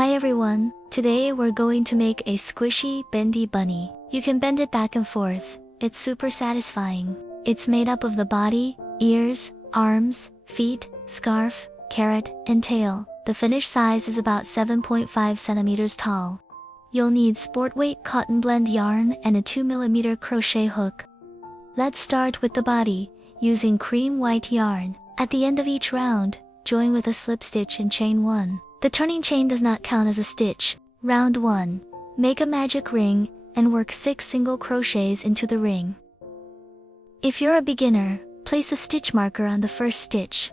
Hi everyone, today we're going to make a squishy bendy bunny. You can bend it back and forth, it's super satisfying. It's made up of the body, ears, arms, feet, scarf, carrot, and tail. The finished size is about 7.5 centimeters tall. You'll need sport weight cotton blend yarn and a 2mm crochet hook. Let's start with the body, using cream white yarn. At the end of each round, join with a slip stitch and chain 1. The turning chain does not count as a stitch. Round 1. Make a magic ring, and work 6 single crochets into the ring. If you're a beginner, place a stitch marker on the first stitch.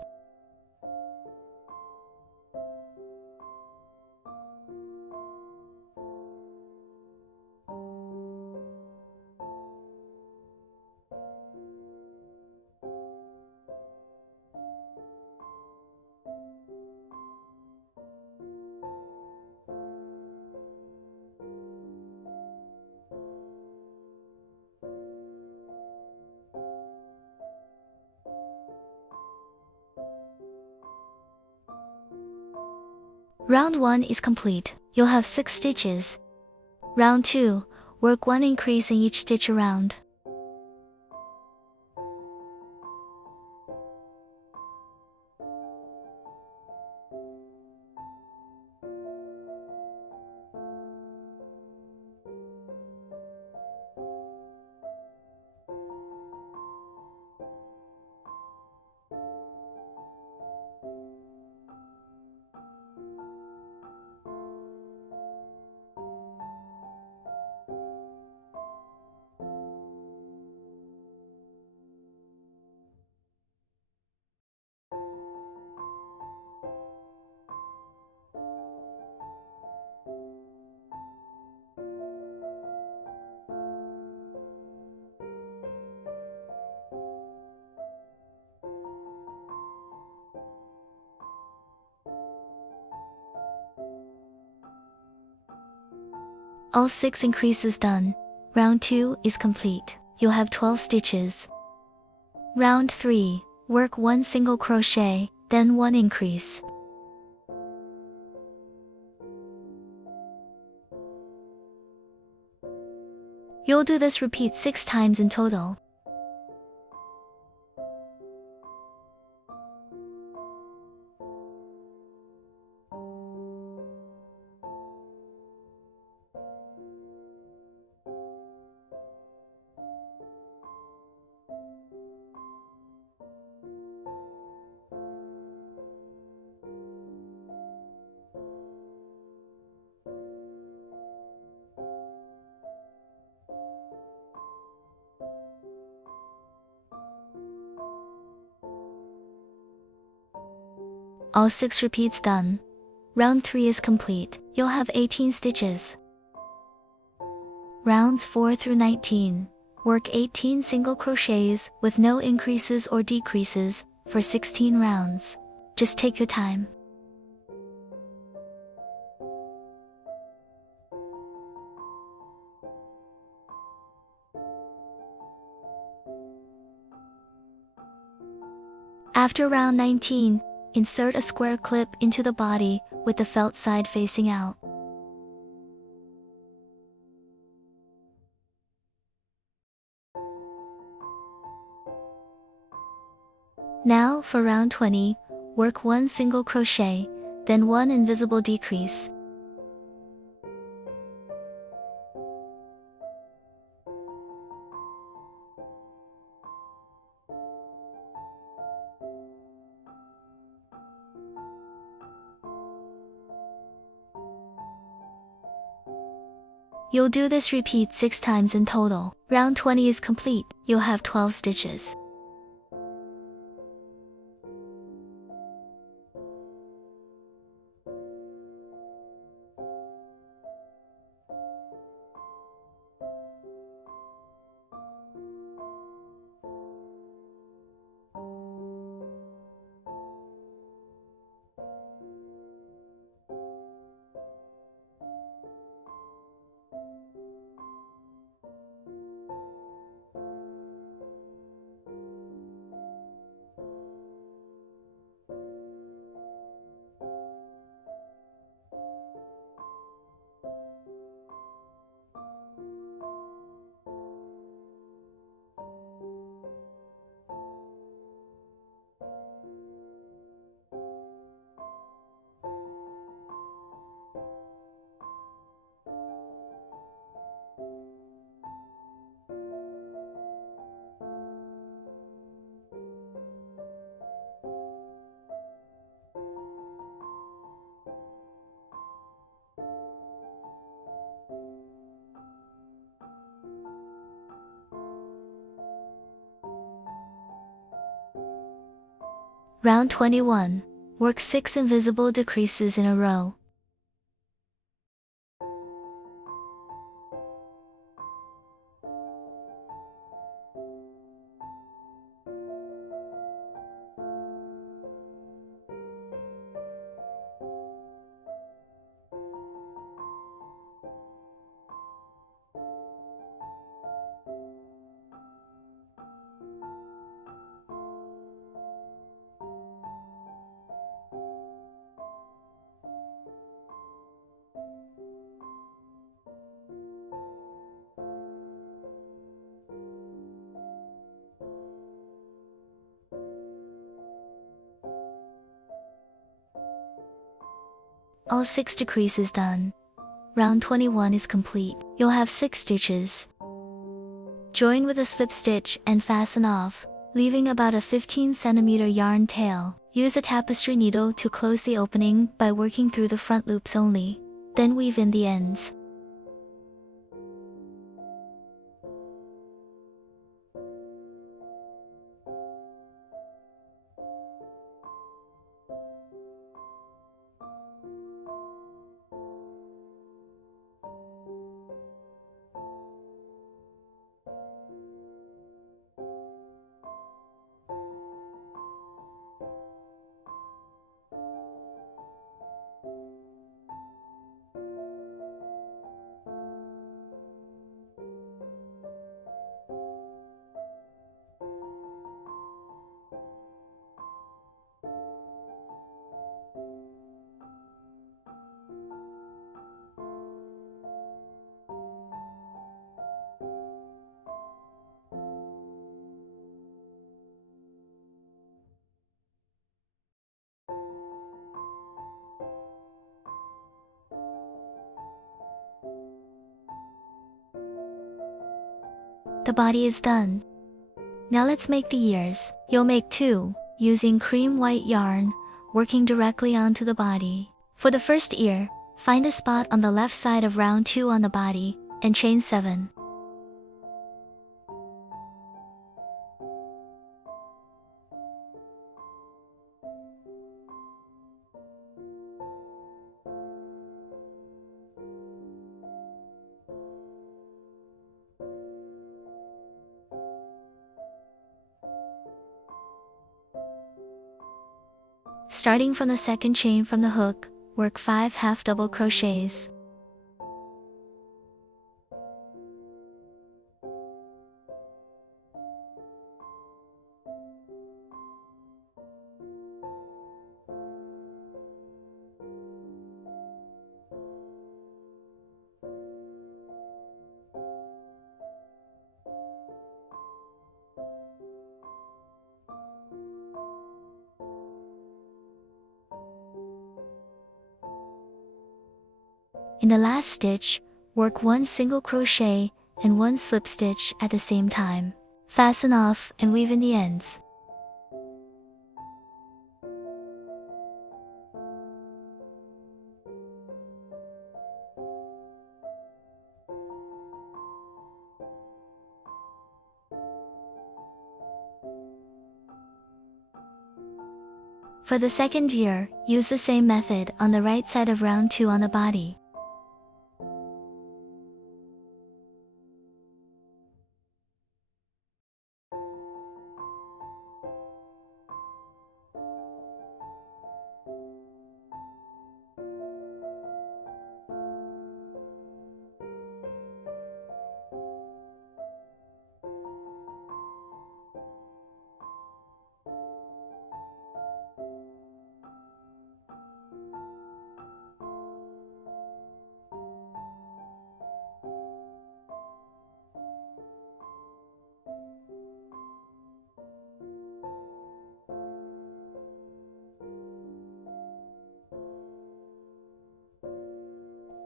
Round 1 is complete. You'll have 6 stitches. Round 2, work 1 increase in each stitch around. All 6 increases done. Round 2 is complete. You'll have 12 stitches. Round 3, work 1 single crochet, then 1 increase. You'll do this repeat 6 times in total. All 6 repeats done. Round 3 is complete. You'll have 18 stitches. Rounds 4 through 19. Work 18 single crochets with no increases or decreases for 16 rounds. Just take your time. After round 19, insert a square clip into the body with the felt side facing out. Now for round 20, work 1 single crochet, then 1 invisible decrease. You'll do this repeat 6 times in total. Round 20 is complete. You'll have 12 stitches. Round 21. Work 6 invisible decreases in a row. All 6 decreases done. Round 21 is complete. You'll have 6 stitches. Join with a slip stitch and fasten off, leaving about a 15 cm yarn tail. Use a tapestry needle to close the opening by working through the front loops only, then weave in the ends. The body is done. Now let's make the ears. You'll make 2, using cream white yarn, working directly onto the body. For the first ear, find a spot on the left side of round 2 on the body, and chain 7. Starting from the second chain from the hook, work 5 half double crochets. In the last stitch, work 1 single crochet and 1 slip stitch at the same time. Fasten off and weave in the ends. For the second ear, use the same method on the right side of round 2 on the body.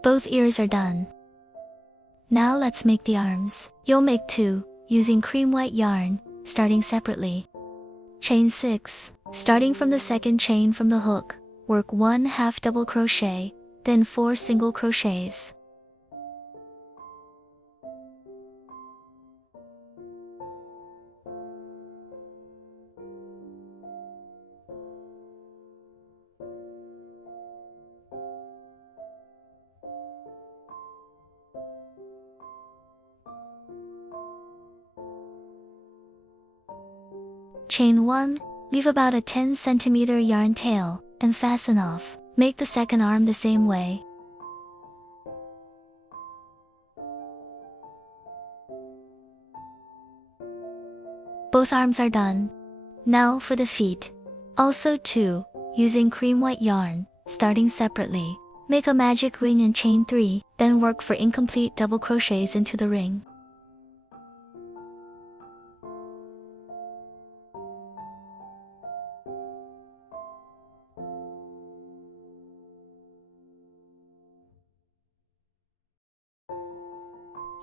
Both ears are done. Now let's make the arms. You'll make 2, using cream white yarn, starting separately. Chain 6, starting from the second chain from the hook, work 1 half double crochet, then 4 single crochets. chain 1, leave about a 10 centimeter yarn tail, and fasten off. Make the second arm the same way. Both arms are done. Now for the feet. Also 2, using cream white yarn, starting separately. Make a magic ring and chain 3, then work for incomplete double crochets into the ring.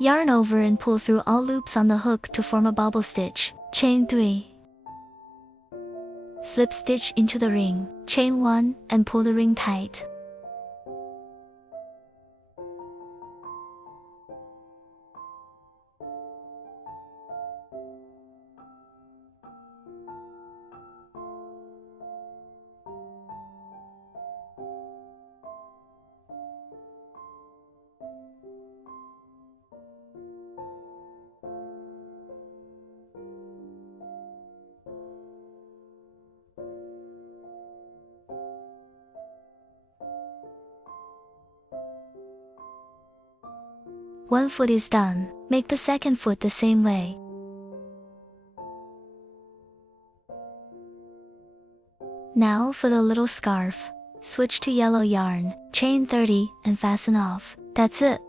Yarn over and pull through all loops on the hook to form a bobble stitch. Chain 3. Slip stitch into the ring, chain 1, and pull the ring tight. One foot is done. Make the second foot the same way. Now for the little scarf. Switch to yellow yarn, chain 30, and fasten off. That's it.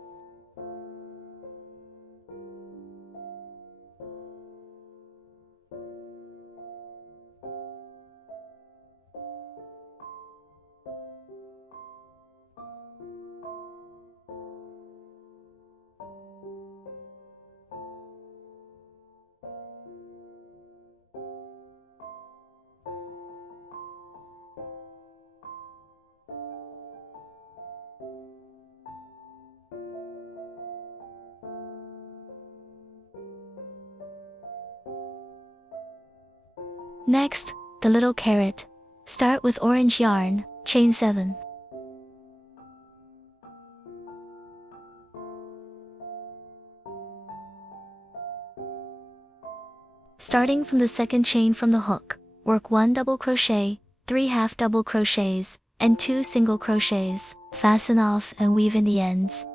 Next, the little carrot. Start with orange yarn, chain 7. Starting from the second chain from the hook, work 1 double crochet, 3 half double crochets, and 2 single crochets. Fasten off and weave in the ends.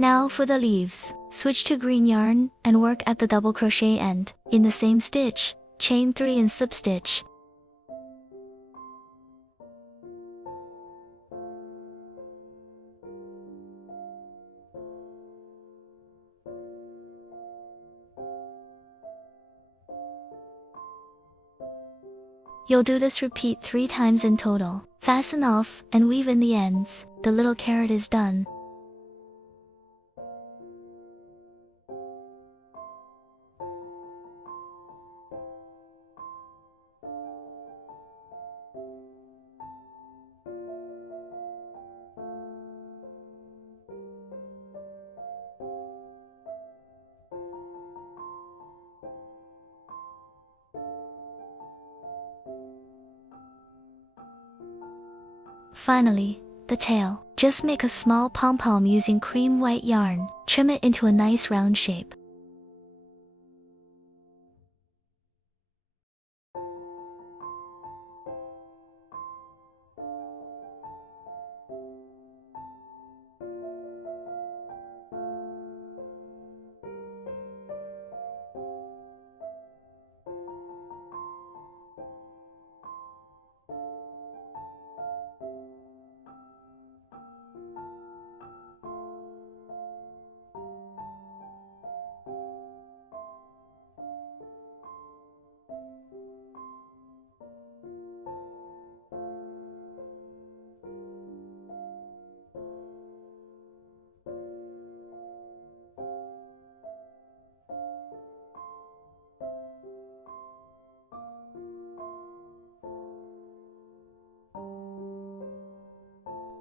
Now for the leaves. Switch to green yarn and work at the double crochet end. In the same stitch, chain 3 and slip stitch. You'll do this repeat 3 times in total. Fasten off and weave in the ends. The little carrot is done. Finally, the tail. Just make a small pom-pom using cream white yarn. Trim it into a nice round shape.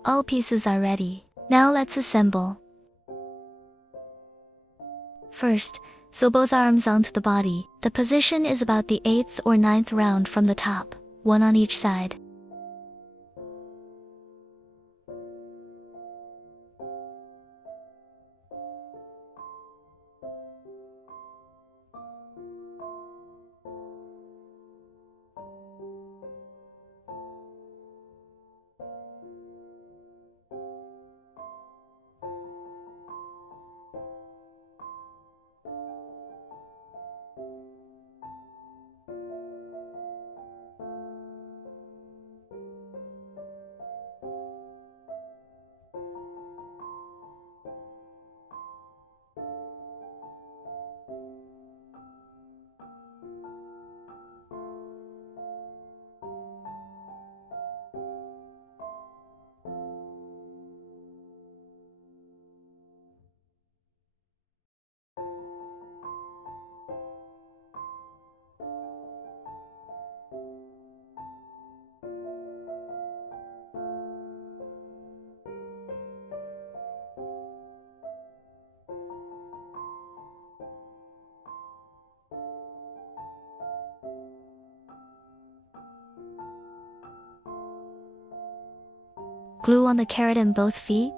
All pieces are ready. Now let's assemble. First, sew both arms onto the body. The position is about the 8th or 9th round from the top, one on each side. Glue on the carrot in both feet.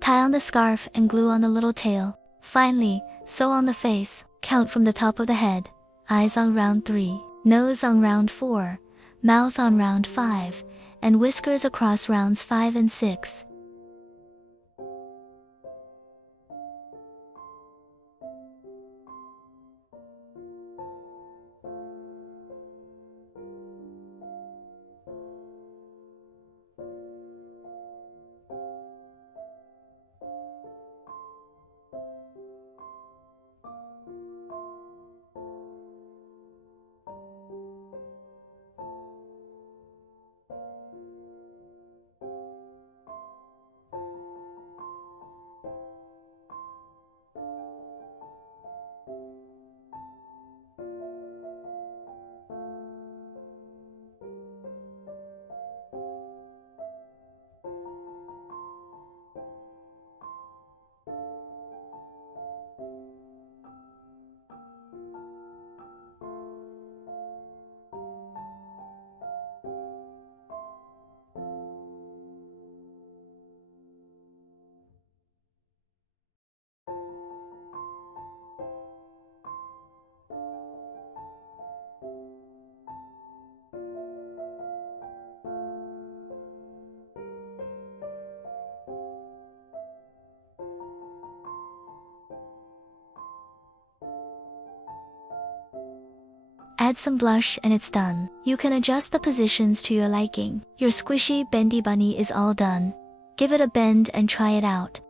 Tie on the scarf and glue on the little tail. Finally, sew on the face. Count from the top of the head. Eyes on round 3, nose on round 4, mouth on round 5, and whiskers across rounds 5 and 6. Add some blush and it's done. You can adjust the positions to your liking. Your squishy bendy bunny is all done. Give it a bend and try it out.